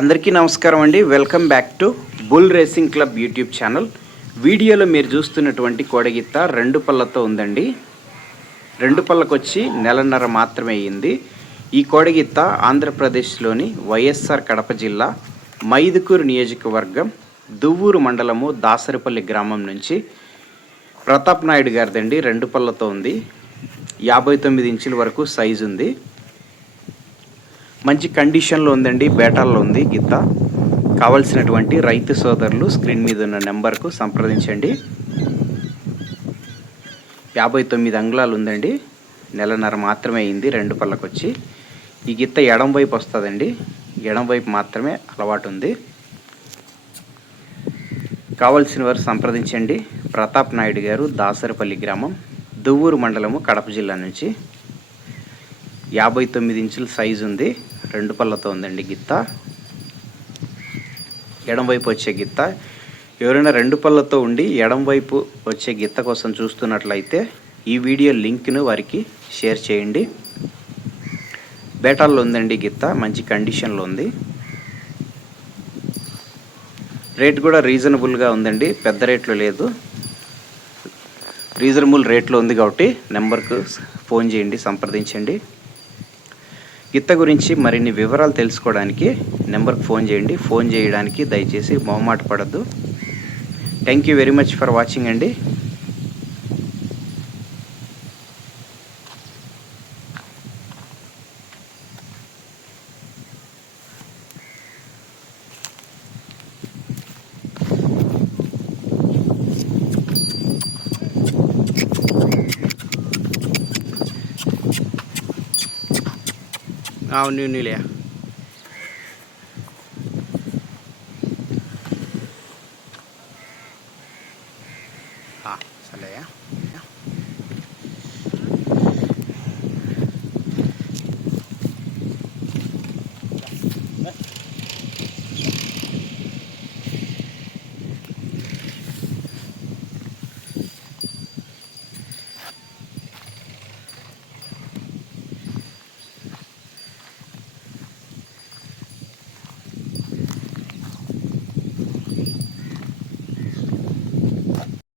అందరికీ నమస్కారం అండి. Welcome back to bull racing club YouTube channel. వీడియోలో మీరు చూస్తున్నటువంటి కోడగిత్త 2 పళ్ళతో ఉందండి. 2 పళ్ళకు వచ్చి నెలన్నర మాత్రమే అయ్యింది. ఈ కోడగిత్త ఆంధ్రప్రదేశ్లోని వైఎస్ఆర్ కడప జిల్లా మైదుకూరు నియోజకవర్గం దువ్వూరు మండలము దాసరిపల్లి గ్రామం నుంచి ప్రతాప్ నాయుడు గారిదండి. 2 పళ్ళతో ఉంది. 59 ఇంచుల వరకు సైజు ఉంది. మంచి కండిషన్లో ఉందండి. బేటాల్లో ఉంది గిత్త. కావలసినటువంటి రైతు సోదరులు స్క్రీన్ మీద ఉన్న నెంబర్కు సంప్రదించండి. 59 అంగుళాలు ఉందండి. నెలన్నర మాత్రమే అయింది 2 పళ్ళకు వచ్చి. ఈ గిత్త ఎడం వైపు వస్తుందండి. ఎడం వైపు మాత్రమే అలవాటు ఉంది. కావలసిన వారు సంప్రదించండి. ప్రతాప్ నాయుడు గారు, దాసరిపల్లి గ్రామం, దువ్వూరు మండలము, కడప జిల్లా నుంచి. 59 ఇంచుల సైజు ఉంది. 2 పళ్ళతో ఉందండి గిత్త. ఎడం వైపు వచ్చే గిత్త. ఎవరైనా 2 పళ్ళతో ఉండి ఎడం వైపు వచ్చే గిత్త కోసం చూస్తున్నట్లయితే ఈ వీడియో లింక్ను వారికి షేర్ చేయండి. బేటాల్లో ఉందండి గిత్త. మంచి కండిషన్లో ఉంది. రేట్ కూడా రీజనబుల్గా ఉందండి. పెద్ద రేట్లో లేదు, రీజనబుల్ రేట్లో ఉంది కాబట్టి నెంబర్కు ఫోన్ చేయండి, సంప్రదించండి. గిత్త గురించి మరిన్ని వివరాలు తెలుసుకోవడానికి నెంబర్కి ఫోన్ చేయండి. ఫోన్ చేయడానికి దయచేసి మొహమాట పడద్దు. Thank you very much for watching అండి. అవును నీలే